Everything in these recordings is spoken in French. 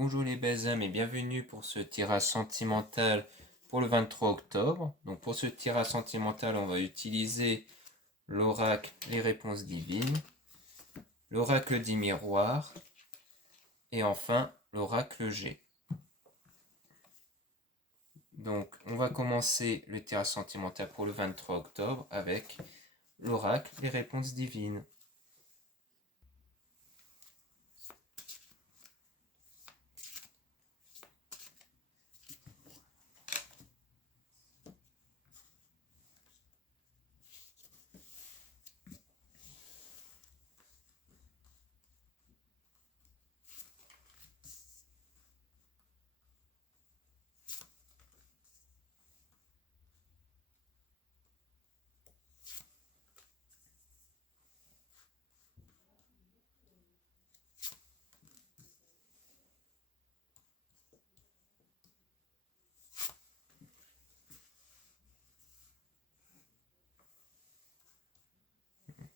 Bonjour les belles âmes et bienvenue pour ce tirage sentimental pour le 23 octobre. Donc pour ce tirage sentimental, on va utiliser l'oracle Les réponses divines, l'oracle 10 miroirs et enfin l'oracle G. Donc on va commencer le tirage sentimental pour le 23 octobre avec l'oracle Les réponses divines.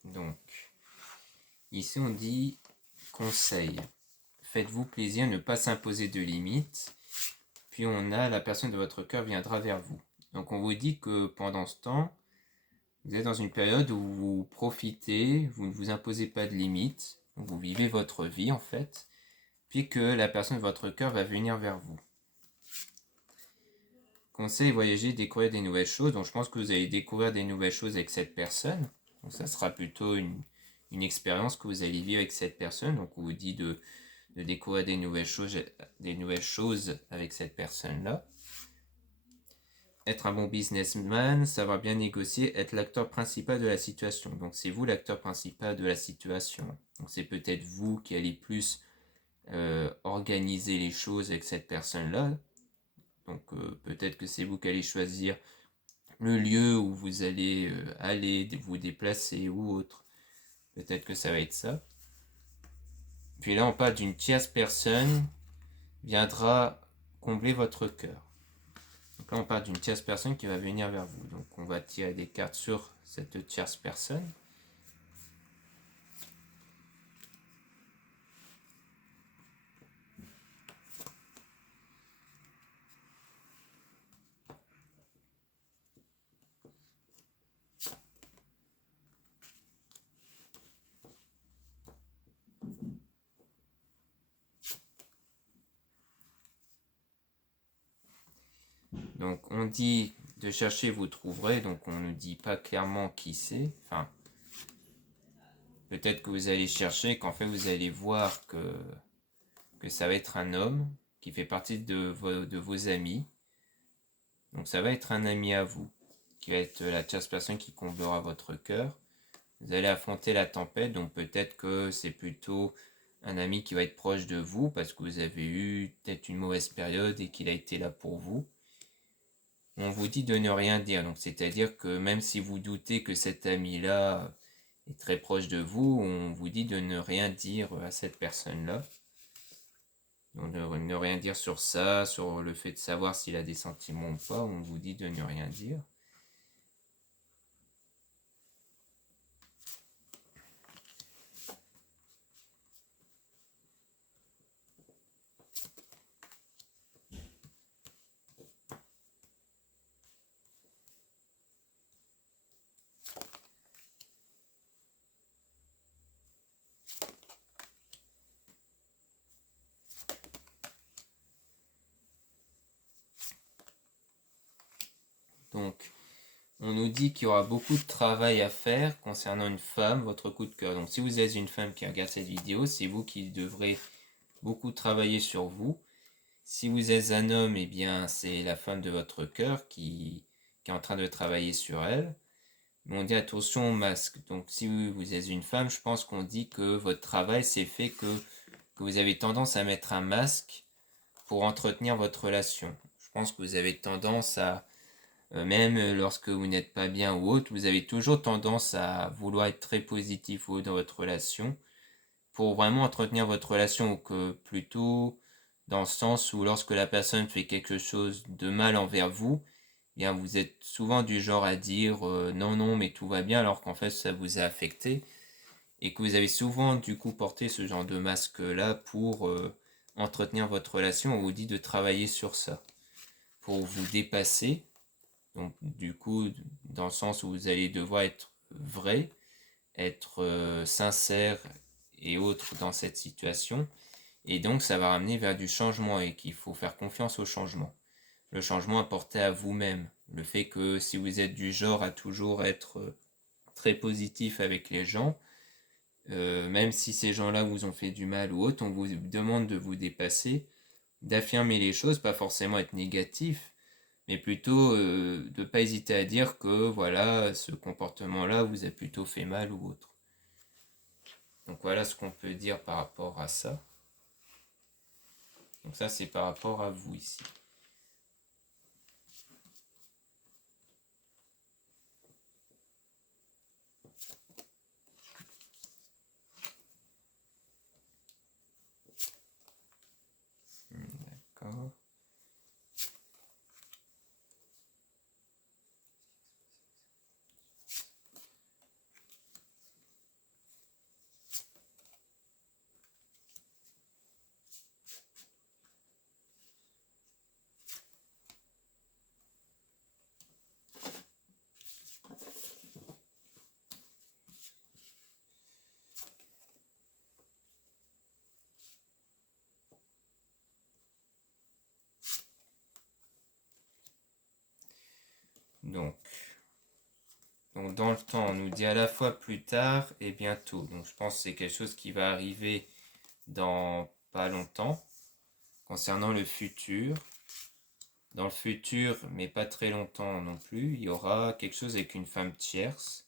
Donc ici on dit conseil. Faites-vous plaisir, ne pas s'imposer de limites. Puis on a la personne de votre cœur viendra vers vous. Donc on vous dit que pendant ce temps, vous êtes dans une période où vous profitez, vous ne vous imposez pas de limites, vous vivez votre vie en fait, puis que la personne de votre cœur va venir vers vous. Conseil, voyager, découvrir des nouvelles choses. Donc je pense que vous allez découvrir des nouvelles choses avec cette personne. Donc ça sera plutôt une expérience que vous allez vivre avec cette personne. Donc on vous dit de découvrir des nouvelles choses avec cette personne-là. Être un bon businessman, savoir bien négocier, être l'acteur principal de la situation. Donc c'est vous l'acteur principal de la situation. Donc c'est peut-être vous qui allez plus organiser les choses avec cette personne-là. Donc peut-être que c'est vous qui allez choisir le lieu où vous allez aller, vous déplacer ou autre. Peut-être que ça va être ça. Puis là on parle d'une tierce personne viendra combler votre cœur. Donc là, on parle d'une tierce personne qui va venir vers vous. Donc on va tirer des cartes sur cette tierce personne. Donc on dit de chercher, vous trouverez. Donc on ne dit pas clairement qui c'est. Enfin, peut-être que vous allez chercher, qu'en fait vous allez voir que ça va être un homme qui fait partie de vos amis. Donc ça va être un ami à vous, qui va être la tierce personne qui comblera votre cœur. Vous allez affronter la tempête, donc peut-être que c'est plutôt un ami qui va être proche de vous parce que vous avez eu peut-être une mauvaise période et qu'il a été là pour vous. On vous dit de ne rien dire, donc c'est-à-dire que même si vous doutez que cet ami-là est très proche de vous, on vous dit de ne rien dire à cette personne-là. Donc de ne rien dire sur ça, sur le fait de savoir s'il a des sentiments ou pas, on vous dit de ne rien dire. Donc, on nous dit qu'il y aura beaucoup de travail à faire concernant une femme, votre coup de cœur. Donc si vous êtes une femme qui regarde cette vidéo, c'est vous qui devrez beaucoup travailler sur vous. Si vous êtes un homme, eh bien c'est la femme de votre cœur qui est en train de travailler sur elle. Mais on dit attention au masque. Donc si vous êtes une femme, je pense qu'on dit que votre travail c'est fait que vous avez tendance à mettre un masque pour entretenir votre relation. Je pense que vous avez tendance à même lorsque vous n'êtes pas bien ou autre, vous avez toujours tendance à vouloir être très positif ou autre dans votre relation pour vraiment entretenir votre relation, ou que plutôt dans le sens où lorsque la personne fait quelque chose de mal envers vous, eh bien vous êtes souvent du genre à dire non non mais tout va bien alors qu'en fait ça vous a affecté et que vous avez souvent du coup porté ce genre de masque là pour entretenir votre relation, on vous dit de travailler sur ça pour vous dépasser. Donc du coup, dans le sens où vous allez devoir être vrai, être sincère et autres dans cette situation. Et donc ça va ramener vers du changement et qu'il faut faire confiance au changement. Le changement apporté à vous-même. Le fait que si vous êtes du genre à toujours être très positif avec les gens, même si ces gens-là vous ont fait du mal ou autre, on vous demande de vous dépasser, d'affirmer les choses, pas forcément être négatif, mais plutôt de ne pas hésiter à dire que voilà, ce comportement-là vous a plutôt fait mal ou autre. Donc voilà ce qu'on peut dire par rapport à ça. Donc ça c'est par rapport à vous ici. D'accord. Donc dans le temps, on nous dit à la fois plus tard et bientôt. Donc je pense que c'est quelque chose qui va arriver dans pas longtemps. Concernant le futur, dans le futur, mais pas très longtemps non plus, il y aura quelque chose avec une femme tierce.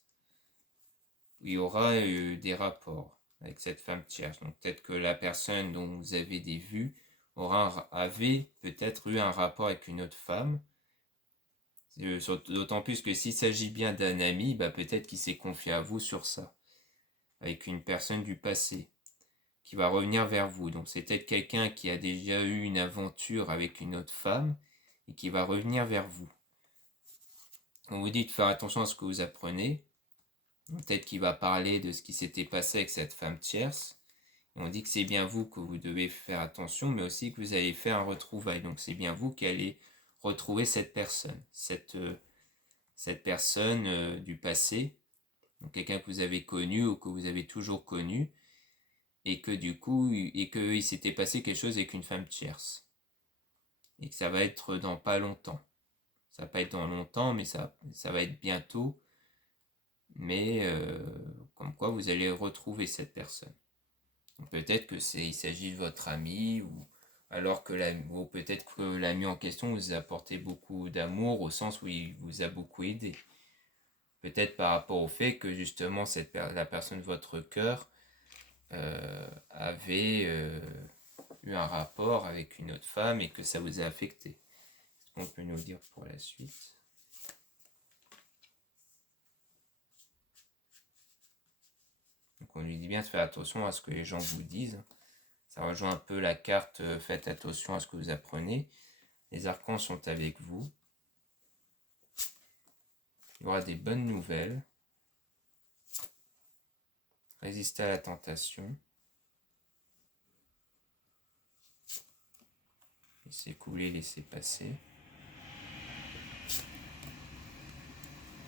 Il y aura des rapports avec cette femme tierce. Donc peut-être que la personne dont vous avez des vues avait peut-être eu un rapport avec une autre femme. D'autant plus que s'il s'agit bien d'un ami, bah peut-être qu'il s'est confié à vous sur ça, avec une personne du passé, qui va revenir vers vous. Donc c'est peut-être quelqu'un qui a déjà eu une aventure avec une autre femme, et qui va revenir vers vous. On vous dit de faire attention à ce que vous apprenez. Peut-être qu'il va parler de ce qui s'était passé avec cette femme tierce. On dit que c'est bien vous que vous devez faire attention, mais aussi que vous allez faire un retrouvaille. Donc c'est bien vous qui allez retrouver cette personne, cette personne du passé, donc quelqu'un que vous avez connu ou que vous avez toujours connu, et que du coup, il s'était passé quelque chose avec une femme tierce. Et que ça va être dans pas longtemps. Ça va pas être dans longtemps, mais ça va être bientôt. Mais comme quoi vous allez retrouver cette personne. Peut-être que il s'agit de votre ami, ou alors que ou peut-être que l'ami en question vous a apporté beaucoup d'amour au sens où il vous a beaucoup aidé. Peut-être par rapport au fait que justement la personne de votre cœur avait eu un rapport avec une autre femme et que ça vous a affecté. Ce qu'on peut nous dire pour la suite. Donc on lui dit bien de faire attention à ce que les gens vous disent. Ça rejoint un peu la carte faites attention à ce que vous apprenez. Les archanges sont avec vous. Il y aura des bonnes nouvelles. Résistez à la tentation. Laissez couler, laissez passer.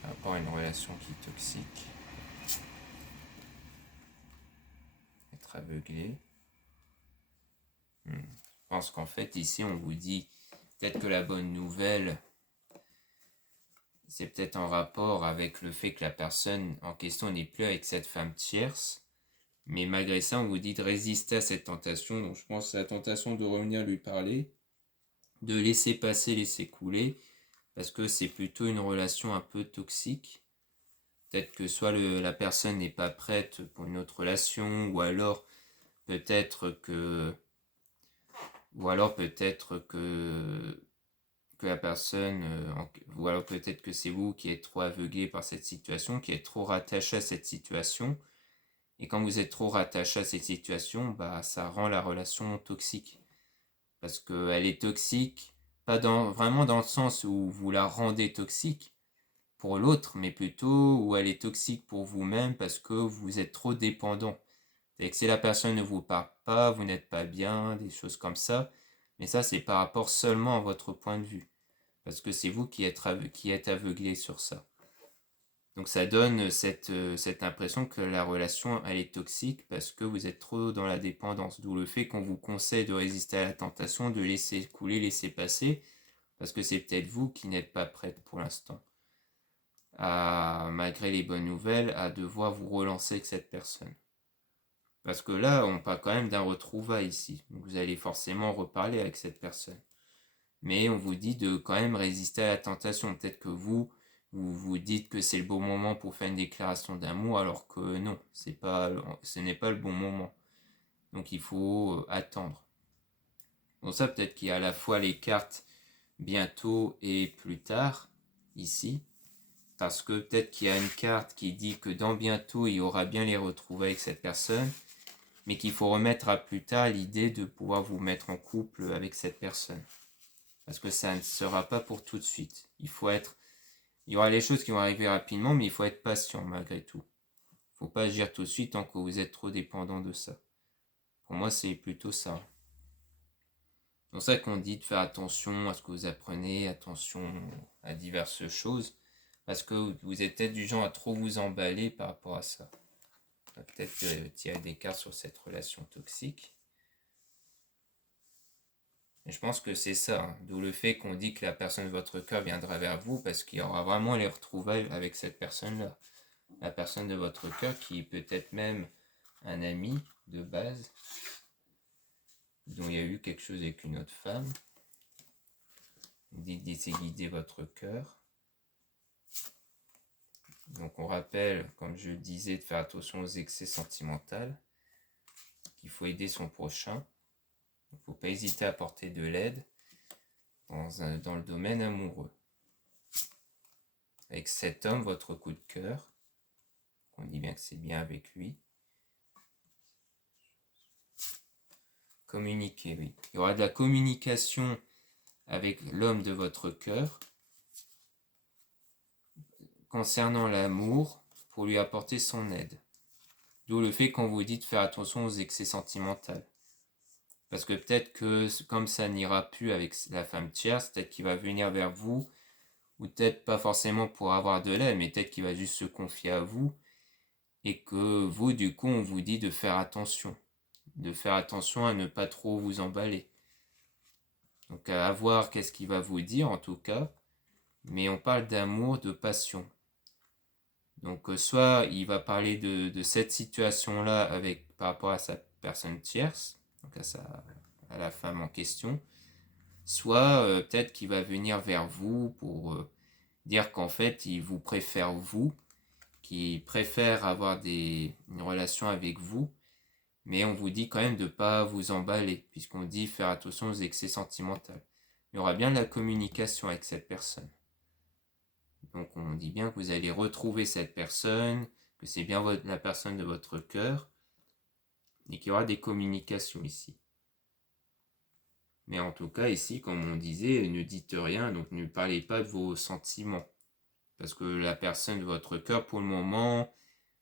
Par rapport à une relation qui est toxique. Être aveuglé. Je pense qu'en fait, ici, on vous dit peut-être que la bonne nouvelle, c'est peut-être en rapport avec le fait que la personne en question n'est plus avec cette femme tierce. Mais malgré ça, on vous dit de résister à cette tentation. Donc je pense que c'est la tentation de revenir lui parler, de laisser passer, laisser couler, parce que c'est plutôt une relation un peu toxique. Peut-être que soit la personne n'est pas prête pour une autre relation, ou alors peut-être que la personne, ou alors peut-être que c'est vous qui êtes trop aveuglé par cette situation, qui êtes trop rattaché à cette situation. Et quand vous êtes trop rattaché à cette situation, bah, ça rend la relation toxique. Parce qu'elle est toxique, pas vraiment dans le sens où vous la rendez toxique pour l'autre, mais plutôt où elle est toxique pour vous-même parce que vous êtes trop dépendant. Et que si la personne ne vous parle pas, vous n'êtes pas bien, des choses comme ça. Mais ça, c'est par rapport seulement à votre point de vue. Parce que c'est vous qui êtes aveuglé sur ça. Donc ça donne cette impression que la relation, elle est toxique parce que vous êtes trop dans la dépendance. D'où le fait qu'on vous conseille de résister à la tentation, de laisser couler, laisser passer. Parce que c'est peut-être vous qui n'êtes pas prête pour l'instant, malgré les bonnes nouvelles, à devoir vous relancer avec cette personne. Parce que là, on parle quand même d'un retrouvailles ici. Donc vous allez forcément reparler avec cette personne. Mais on vous dit de quand même résister à la tentation. Peut-être que vous vous dites que c'est le bon moment pour faire une déclaration d'amour, alors que non, ce n'est pas le bon moment. Donc il faut attendre. Bon, ça, peut-être qu'il y a à la fois les cartes bientôt et plus tard, ici. Parce que peut-être qu'il y a une carte qui dit que dans bientôt, il y aura bien les retrouvailles avec cette personne, mais qu'il faut remettre à plus tard l'idée de pouvoir vous mettre en couple avec cette personne. Parce que ça ne sera pas pour tout de suite. Il y aura les choses qui vont arriver rapidement, mais il faut être patient malgré tout. Il ne faut pas agir tout de suite tant que vous êtes trop dépendant de ça. Pour moi, c'est plutôt ça. C'est pour ça qu'on dit de faire attention à ce que vous apprenez, attention à diverses choses, parce que vous êtes peut-être du genre à trop vous emballer par rapport à ça. On va peut-être tirer des cartes sur cette relation toxique. Et je pense que c'est ça, hein. D'où le fait qu'on dit que la personne de votre cœur viendra vers vous, parce qu'il y aura vraiment les retrouvailles avec cette personne-là. La personne de votre cœur qui est peut-être même un ami de base, dont il y a eu quelque chose avec une autre femme. Dites d'essayer de guider votre cœur. Donc on rappelle, comme je le disais, de faire attention aux excès sentimentaux, qu'il faut aider son prochain. Il ne faut pas hésiter à apporter de l'aide dans le domaine amoureux. Avec cet homme, votre coup de cœur, on dit bien que c'est bien avec lui. Communiquer, oui. Il y aura de la communication avec l'homme de votre cœur concernant l'amour pour lui apporter son aide. D'où le fait qu'on vous dit de faire attention aux excès sentimentaux. Parce que peut-être que comme ça n'ira plus avec la femme tierce, peut-être qu'il va venir vers vous, ou peut-être pas forcément pour avoir de l'aide, mais peut-être qu'il va juste se confier à vous, et que vous, du coup, on vous dit de faire attention à ne pas trop vous emballer. Donc à voir qu'est-ce qu'il va vous dire en tout cas, mais on parle d'amour, de passion. Donc soit il va parler de cette situation-là par rapport à sa personne tierce, donc à la femme en question, soit peut-être qu'il va venir vers vous pour dire qu'en fait il vous préfère vous, qu'il préfère avoir une relation avec vous, mais on vous dit quand même de ne pas vous emballer, puisqu'on dit faire attention aux excès sentimentaux. Il y aura bien de la communication avec cette personne. Donc on dit bien que vous allez retrouver cette personne, que c'est bien la personne de votre cœur, et qu'il y aura des communications ici. Mais en tout cas ici, comme on disait, ne dites rien, donc ne parlez pas de vos sentiments. Parce que la personne de votre cœur, pour le moment,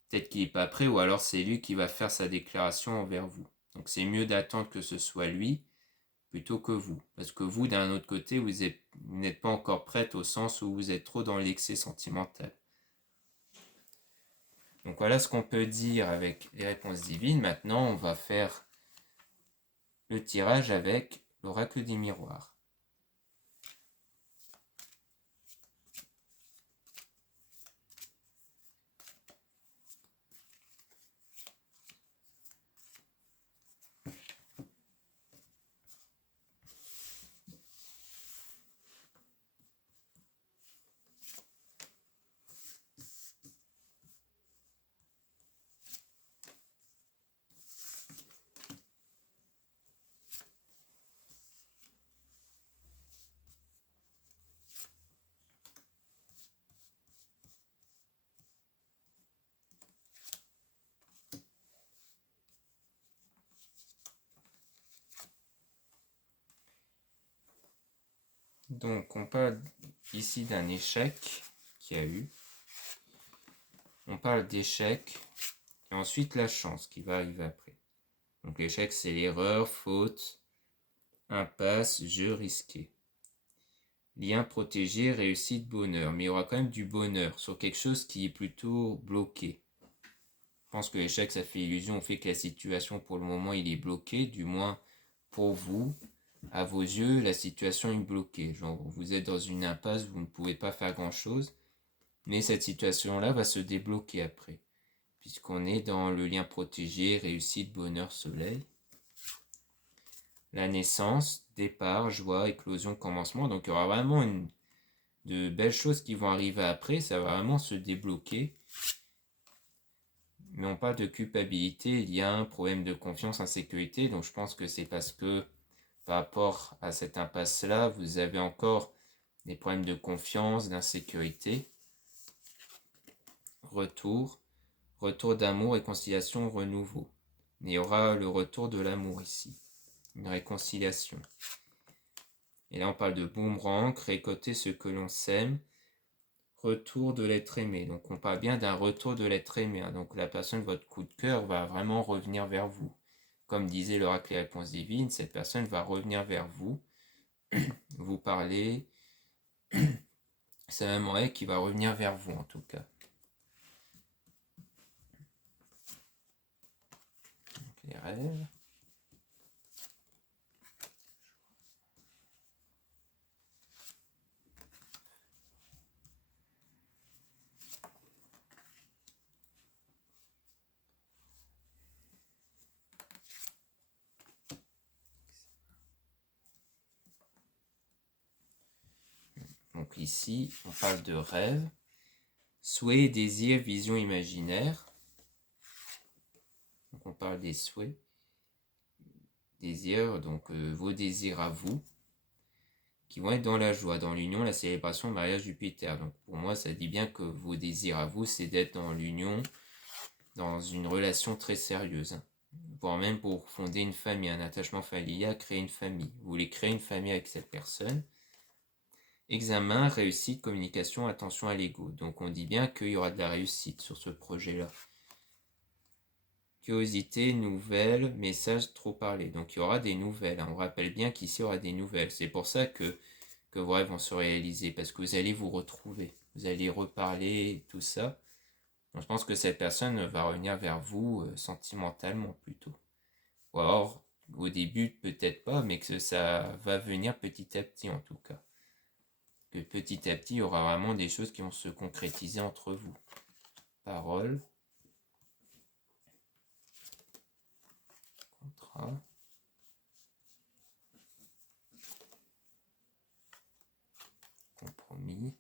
peut-être qu'il n'est pas prêt, ou alors c'est lui qui va faire sa déclaration envers vous. Donc c'est mieux d'attendre que ce soit lui, plutôt que vous. Parce que vous, d'un autre côté, vous n'êtes pas encore prête au sens où vous êtes trop dans l'excès sentimental. Donc voilà ce qu'on peut dire avec les réponses divines. Maintenant, on va faire le tirage avec l'oracle des miroirs. Donc on parle ici d'un échec qu'il y a eu. On parle d'échec Et ensuite la chance qui va arriver après. Donc l'échec, c'est l'erreur, faute, impasse, jeu risqué. Lien protégé, réussite, bonheur. Mais il y aura quand même du bonheur sur quelque chose qui est plutôt bloqué. Je pense que l'échec, ça fait illusion au fait que la situation, pour le moment, il est bloqué. Du moins, pour vous, à vos yeux, la situation est bloquée. Genre, vous êtes dans une impasse, vous ne pouvez pas faire grand-chose. Mais cette situation-là va se débloquer après. Puisqu'on est dans le lien protégé, réussite, bonheur, soleil. La naissance, départ, joie, éclosion, commencement. Donc il y aura vraiment de belles choses qui vont arriver après. Ça va vraiment se débloquer. Mais on parle de culpabilité, il y a un problème de confiance, insécurité. Donc je pense que c'est parce que par rapport à cette impasse-là, vous avez encore des problèmes de confiance, d'insécurité. Retour d'amour, réconciliation, renouveau. Mais il y aura le retour de l'amour ici, une réconciliation. Et là on parle de boomerang, récolter ce que l'on sème, retour de l'être aimé. Donc on parle bien d'un retour de l'être aimé. Donc la personne, votre coup de cœur, va vraiment revenir vers vous. Comme disait l'oracle et réponse divine, cette personne va revenir vers vous, vous parler. C'est un moment qui va revenir vers vous en tout cas. Donc, les rêves. Donc ici, on parle de rêve, souhait, désir, vision imaginaire. Donc on parle des souhaits, désirs, donc vos désirs à vous, qui vont être dans la joie, dans l'union, la célébration, le mariage Jupiter. Donc pour moi, ça dit bien que vos désirs à vous, c'est d'être dans l'union, dans une relation très sérieuse. Voire même pour fonder une famille, un attachement familial, créer une famille. Vous voulez créer une famille avec cette personne. Examen, réussite, communication, attention à l'ego. Donc on dit bien qu'il y aura de la réussite sur ce projet-là. Curiosité, nouvelles, messages trop parlés. Donc il y aura des nouvelles. On rappelle bien qu'ici il y aura des nouvelles. C'est pour ça que vos rêves vont se réaliser. Parce que vous allez vous retrouver. Vous allez reparler, tout ça. Donc je pense que cette personne va revenir vers vous sentimentalement plutôt. Ou alors au début peut-être pas, mais que ça va venir petit à petit en tout cas. Que petit à petit, il y aura vraiment des choses qui vont se concrétiser entre vous. Parole. Contrat. Compromis.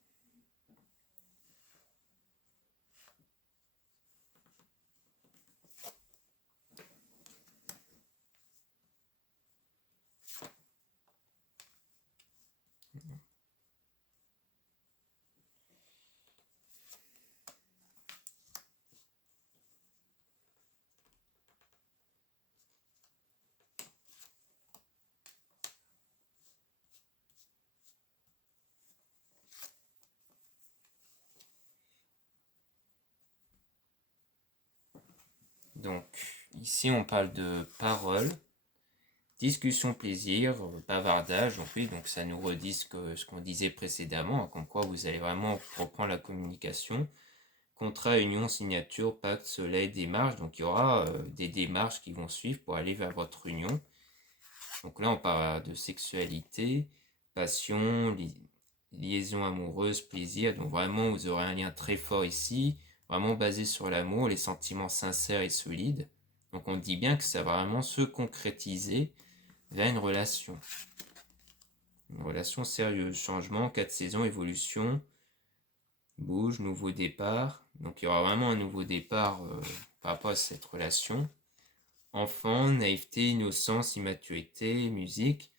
Donc, ici, on parle de parole, discussion, plaisir, bavardage. Donc, oui, donc ça nous redit ce qu'on disait précédemment, hein, comme quoi vous allez vraiment reprendre la communication. Contrat, union, signature, pacte, soleil, démarche. Donc, il y aura des démarches qui vont suivre pour aller vers votre union. Donc là, on parle de sexualité, passion, liaison amoureuse, plaisir. Donc vraiment, vous aurez un lien très fort ici, vraiment basé sur l'amour, les sentiments sincères et solides. Donc on dit bien que ça va vraiment se concrétiser vers une relation. Une relation sérieuse. Changement, 4 saisons, évolution, bouge, nouveau départ. Donc il y aura vraiment un nouveau départ par rapport à cette relation. Enfant, naïveté, innocence, immaturité, musique.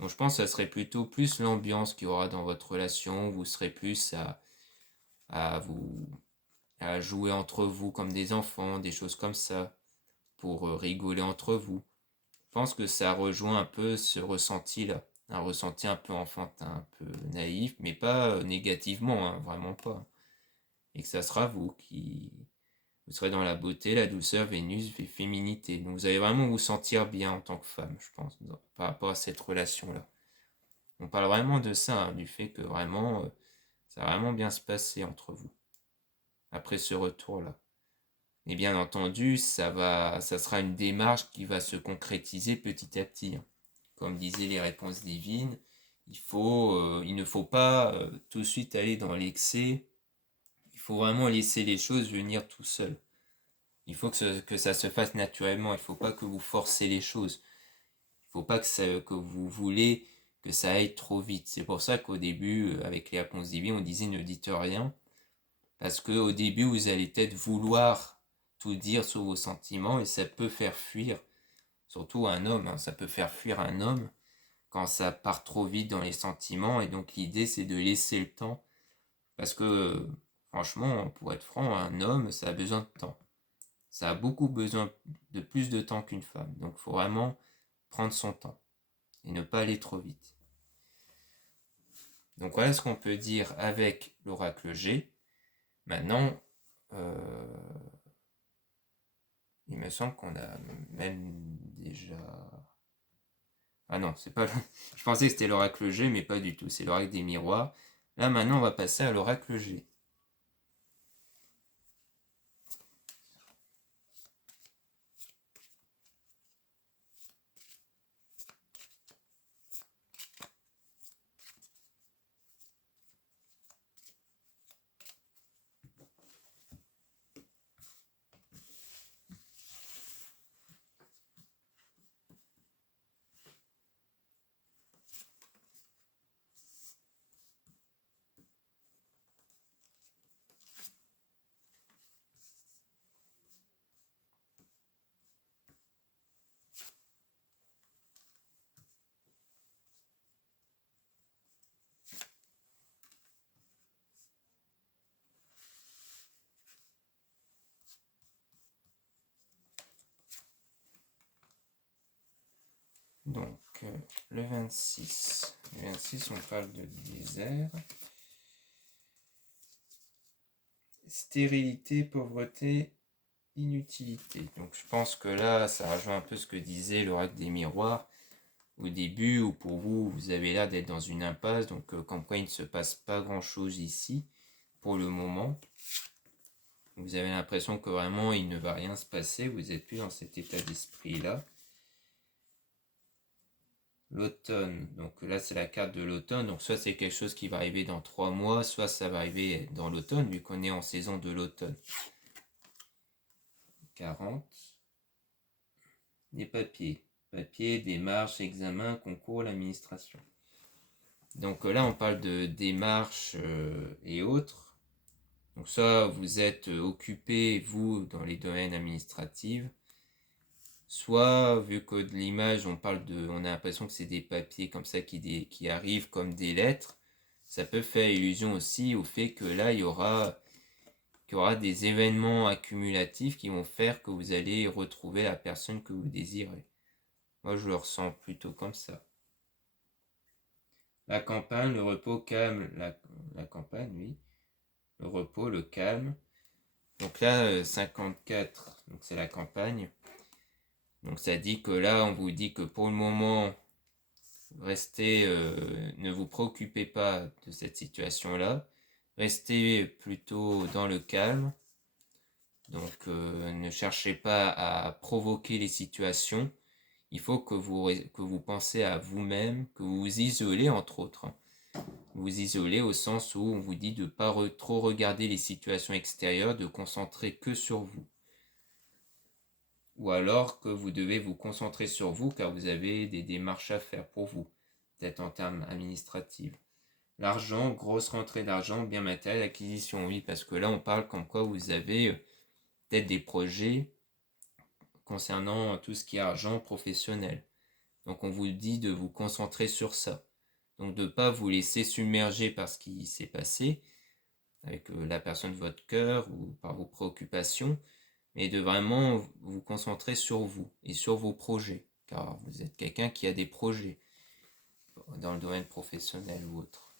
Donc je pense que ça serait plutôt plus l'ambiance qu'il y aura dans votre relation. Vous serez plus à jouer entre vous comme des enfants, des choses comme ça, pour rigoler entre vous. Je pense que ça rejoint un peu ce ressenti-là. Un ressenti un peu enfantin, un peu naïf, mais pas négativement, hein, vraiment pas. Et que ça sera vous qui Vous serez dans la beauté, la douceur, Vénus, féminité. Donc vous allez vraiment vous sentir bien en tant que femme, je pense, par rapport à cette relation-là. On parle vraiment de ça, hein, du fait que vraiment, ça va vraiment bien se passer entre vous, après ce retour-là. Et bien entendu, ça sera une démarche qui va se concrétiser petit à petit, hein. Comme disaient les réponses divines, il ne faut pas tout de suite aller dans l'excès. Il faut vraiment laisser les choses venir tout seul. Il faut que ça se fasse naturellement. Il ne faut pas que vous forcez les choses. Il ne faut pas que vous voulez que ça aille trop vite. C'est pour ça qu'au début, avec les réponses divines, on disait ne dites rien. Parce qu'au début, vous allez peut-être vouloir tout dire sur vos sentiments et ça peut faire fuir, surtout un homme, hein, ça peut faire fuir un homme quand ça part trop vite dans les sentiments. Et donc l'idée, c'est de laisser le temps. Parce que, franchement, pour être franc, un homme, ça a besoin de temps. Ça a beaucoup besoin de plus de temps qu'une femme. Donc il faut vraiment prendre son temps et ne pas aller trop vite. Donc voilà ce qu'on peut dire avec l'oracle G. Maintenant, il me semble qu'on a même déjà... Ah non, c'est pas... Je pensais que c'était l'oracle G, mais pas du tout. C'est l'oracle des miroirs. Là, maintenant, on va passer à l'oracle G. Donc, le 26. Le 26, on parle de désert. Stérilité, pauvreté, inutilité. Donc, je pense que là, ça rejoint un peu ce que disait l'oracle des miroirs au début, où pour vous, vous avez l'air d'être dans une impasse. Donc, comme quoi il ne se passe pas grand-chose ici, pour le moment. Vous avez l'impression que vraiment, il ne va rien se passer. Vous n'êtes plus dans cet état d'esprit-là. L'automne, donc là c'est la carte de l'automne, donc soit c'est quelque chose qui va arriver dans 3 mois, soit ça va arriver dans l'automne, vu qu'on est en saison de l'automne. 40. Les papiers. Papiers, démarches, examens, concours, l'administration. Donc là on parle de démarches et autres. Donc soit vous êtes occupé, vous, dans les domaines administratifs, soit, vu que de l'image, on a l'impression que c'est des papiers comme ça qui arrivent comme des lettres, ça peut faire illusion aussi au fait que là, il y aura des événements accumulatifs qui vont faire que vous allez retrouver la personne que vous désirez. Moi, je le ressens plutôt comme ça. La campagne, le repos, calme, la campagne, oui. Le repos, le calme. Donc là, 54, donc c'est la campagne. Donc ça dit que là, on vous dit que pour le moment, restez, ne vous préoccupez pas de cette situation-là. Restez plutôt dans le calme. Donc ne cherchez pas à provoquer les situations. Il faut que vous pensez à vous-même, que vous vous isolez entre autres, hein. Vous isolez au sens où on vous dit de ne pas trop regarder les situations extérieures, de concentrer que sur vous. Ou alors que vous devez vous concentrer sur vous car vous avez des démarches à faire pour vous, peut-être en termes administratifs. L'argent, grosse rentrée d'argent, bien matériel, acquisition, oui, parce que là on parle comme quoi vous avez peut-être des projets concernant tout ce qui est argent professionnel. Donc on vous dit de vous concentrer sur ça. Donc de ne pas vous laisser submerger par ce qui s'est passé avec la personne de votre cœur ou par vos préoccupations, mais de vraiment vous concentrer sur vous et sur vos projets, car vous êtes quelqu'un qui a des projets dans le domaine professionnel ou autre.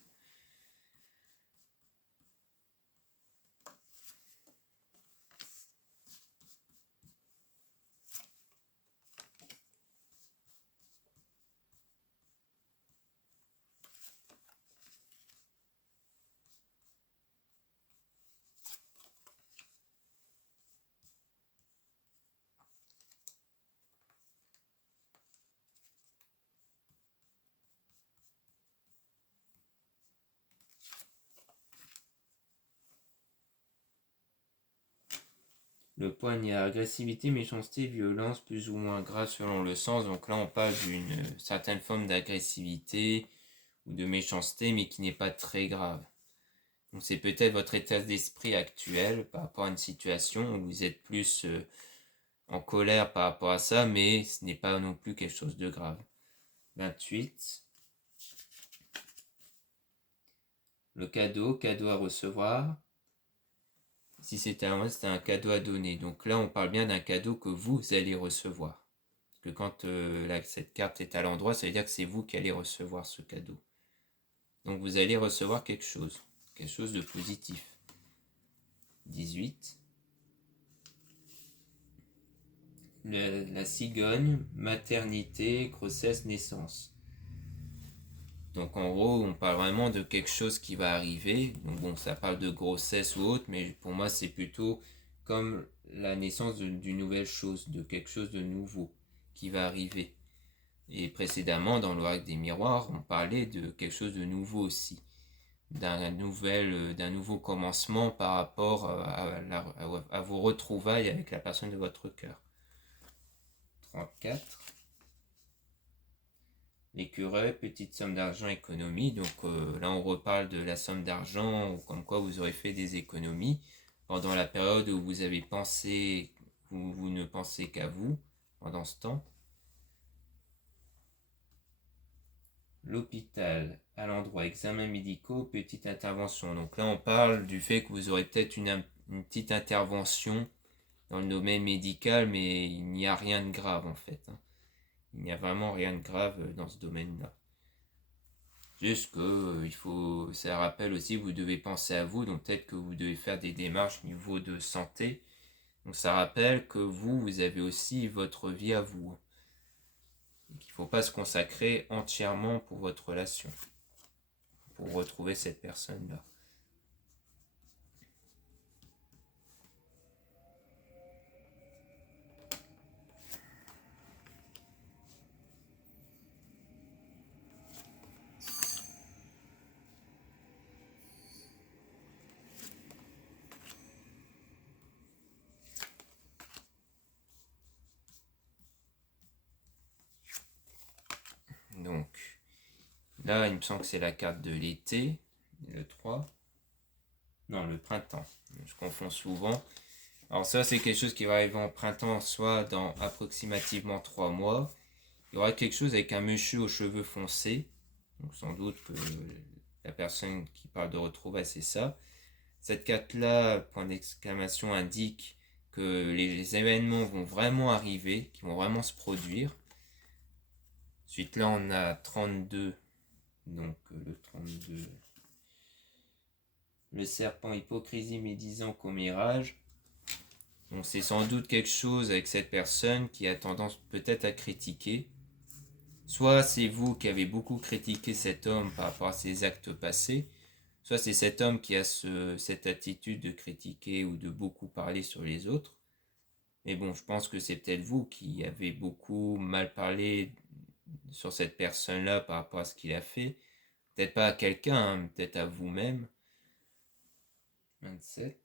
Le poignard, agressivité, méchanceté, violence, plus ou moins grave selon le sens. Donc là, on parle d'une certaine forme d'agressivité ou de méchanceté, mais qui n'est pas très grave. Donc c'est peut-être votre état d'esprit actuel par rapport à une situation où vous êtes plus en colère par rapport à ça, mais ce n'est pas non plus quelque chose de grave. 28. Le cadeau à recevoir. Si c'était à moi, c'était un cadeau à donner. Donc là, on parle bien d'un cadeau que vous allez recevoir. Parce que quand cette carte est à l'endroit, ça veut dire que c'est vous qui allez recevoir ce cadeau. Donc vous allez recevoir quelque chose de positif. 18. La cigogne, maternité, grossesse, naissance. Donc en gros, on parle vraiment de quelque chose qui va arriver. Donc bon, ça parle de grossesse ou autre, mais pour moi, c'est plutôt comme la naissance d'une nouvelle chose, de quelque chose de nouveau qui va arriver. Et précédemment, dans l'oracle des miroirs, on parlait de quelque chose de nouveau aussi, d'un nouveau commencement par rapport à vos retrouvailles avec la personne de votre cœur. 34. L'écureuil, petite somme d'argent, économie. Donc là, on reparle de la somme d'argent, ou comme quoi vous aurez fait des économies pendant la période où vous avez pensé, où vous ne pensez qu'à vous pendant ce temps. L'hôpital, à l'endroit, examens médicaux, petite intervention. Donc là, on parle du fait que vous aurez peut-être une petite intervention dans le domaine médical, mais il n'y a rien de grave en fait. Il n'y a vraiment rien de grave dans ce domaine-là. Juste que ça rappelle aussi, vous devez penser à vous, donc peut-être que vous devez faire des démarches au niveau de santé. Donc ça rappelle que vous avez aussi votre vie à vous. Et qu'il ne faut pas se consacrer entièrement pour votre relation, pour retrouver cette personne-là. Donc, là, il me semble que c'est la carte de l'été, le 3. Non, le printemps. Je confonds souvent. Alors ça, c'est quelque chose qui va arriver en printemps, soit dans approximativement 3 mois. Il y aura quelque chose avec un monsieur aux cheveux foncés. Donc sans doute que la personne qui parle de retrouvailles, c'est ça. Cette carte-là, point d'exclamation, indique que les événements vont vraiment arriver, qui vont vraiment se produire. Ensuite, là, on a 32. Donc, le 32. Le serpent, hypocrisie, médisant, commérage. Donc, c'est sans doute quelque chose avec cette personne qui a tendance peut-être à critiquer. Soit c'est vous qui avez beaucoup critiqué cet homme par rapport à ses actes passés, soit c'est cet homme qui a cette attitude de critiquer ou de beaucoup parler sur les autres. Mais bon, je pense que c'est peut-être vous qui avez beaucoup mal parlé sur cette personne-là par rapport à ce qu'il a fait. Peut-être pas à quelqu'un, peut-être à vous-même. 27.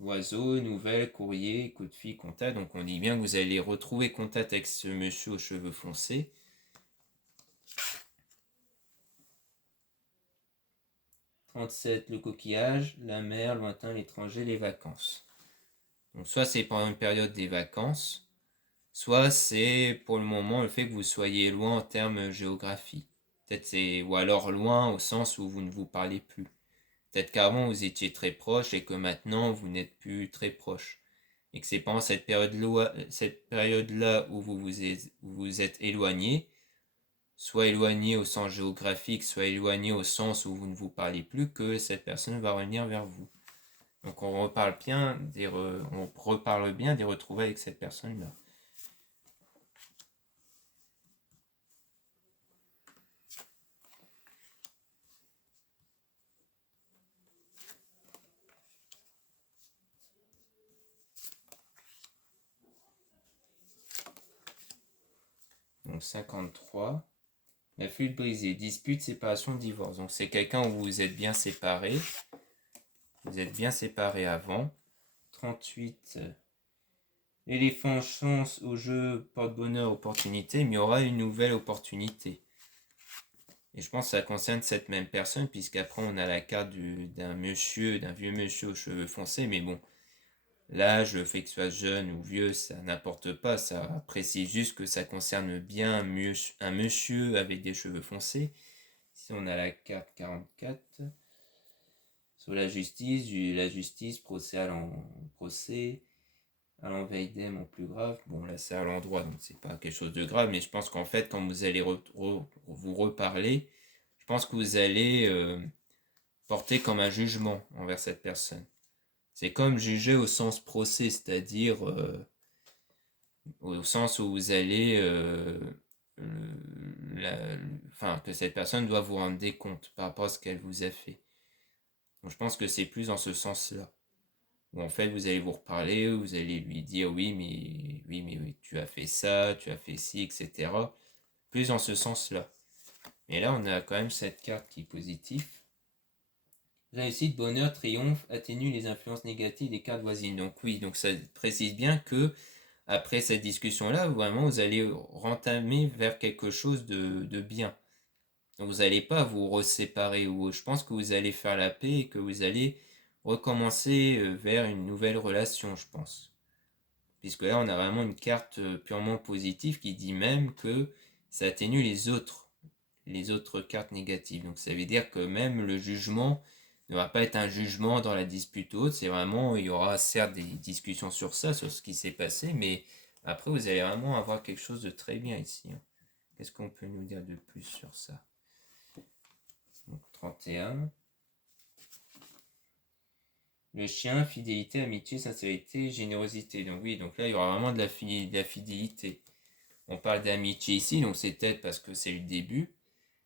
Oiseau, nouvelle, courrier, coup de fil, contact. Donc on dit bien que vous allez retrouver contact avec ce monsieur aux cheveux foncés. 37. Le coquillage, la mer, lointain, l'étranger, les vacances. Donc soit c'est pendant une période des vacances, soit c'est pour le moment le fait que vous soyez loin en termes géographie. Peut-être c'est, ou alors loin au sens où vous ne vous parlez plus. Peut-être qu'avant vous étiez très proche et que maintenant vous n'êtes plus très proche. Et que c'est pendant cette période-là où vous êtes éloigné, soit éloigné au sens géographique, soit éloigné au sens où vous ne vous parlez plus, que cette personne va revenir vers vous. Donc on reparle bien des retrouvailles avec cette personne-là. Donc 53. La flûte brisée, dispute, séparation, divorce. Donc c'est quelqu'un où vous êtes bien séparés. Vous êtes bien séparés avant. 38. L'éléphant chance au jeu porte-bonheur opportunité, mais il y aura une nouvelle opportunité. Et je pense que ça concerne cette même personne, puisqu'après on a la carte d'un vieux monsieur aux cheveux foncés, mais bon, l'âge, le fait que ce soit jeune ou vieux, ça n'importe pas, ça précise juste que ça concerne bien un monsieur avec des cheveux foncés. Ici on a la carte 44. Sur la justice, procès allant veille en plus grave. Bon, là, c'est à l'endroit, donc c'est pas quelque chose de grave, mais je pense qu'en fait, quand vous allez vous reparler, je pense que vous allez porter comme un jugement envers cette personne. C'est comme juger au sens procès, c'est-à-dire au sens où vous allez, que cette personne doit vous rendre des comptes par rapport à ce qu'elle vous a fait. Donc je pense que c'est plus dans ce sens-là. Où en fait vous allez vous reparler, vous allez lui dire oui, tu as fait ça, tu as fait ci, etc. Plus dans ce sens-là. Et là on a quand même cette carte qui est positive. Réussite, bonheur, triomphe, atténue les influences négatives des cartes voisines. Donc oui, donc ça précise bien que après cette discussion-là, vraiment vous allez rentamer vers quelque chose de bien. Donc vous n'allez pas vous reséparer, ou je pense que vous allez faire la paix et que vous allez recommencer vers une nouvelle relation, je pense. Puisque là, on a vraiment une carte purement positive qui dit même que ça atténue les autres cartes négatives. Donc ça veut dire que même le jugement ne va pas être un jugement dans la dispute haute, c'est vraiment, il y aura certes des discussions sur ça, sur ce qui s'est passé, mais après vous allez vraiment avoir quelque chose de très bien ici. Qu'est-ce qu'on peut nous dire de plus sur ça? Donc 31. Le chien, fidélité, amitié, sincérité, générosité. Donc oui, donc là, il y aura vraiment de la fidélité. On parle d'amitié ici, donc c'est peut-être parce que c'est le début.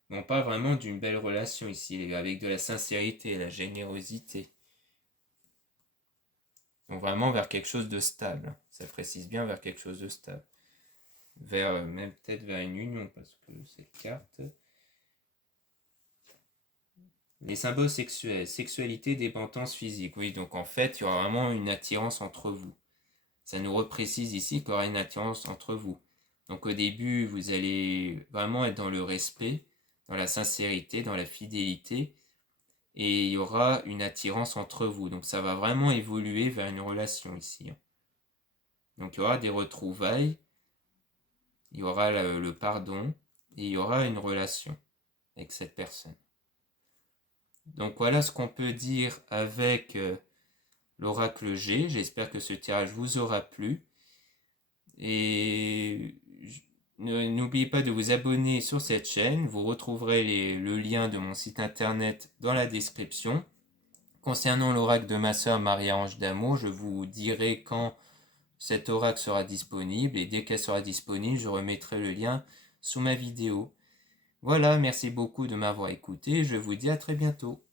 Mais on parle vraiment d'une belle relation ici, avec de la sincérité, la générosité. Donc vraiment vers quelque chose de stable. Ça précise bien vers quelque chose de stable. Même peut-être vers une union, parce que cette carte... Les symboles sexuels, sexualité, dépendance physique. Oui, donc en fait, il y aura vraiment une attirance entre vous. Ça nous reprécise ici qu'il y aura une attirance entre vous. Donc au début, vous allez vraiment être dans le respect, dans la sincérité, dans la fidélité, et il y aura une attirance entre vous. Donc ça va vraiment évoluer vers une relation ici. Donc il y aura des retrouvailles, il y aura le pardon, et il y aura une relation avec cette personne. Donc voilà ce qu'on peut dire avec l'oracle G. J'espère que ce tirage vous aura plu. Et n'oubliez pas de vous abonner sur cette chaîne. Vous retrouverez le lien de mon site internet dans la description. Concernant l'oracle de ma sœur Maria-Ange d'Amour, je vous dirai quand cet oracle sera disponible. Et dès qu'elle sera disponible, je remettrai le lien sous ma vidéo. Voilà, merci beaucoup de m'avoir écouté. Je vous dis à très bientôt.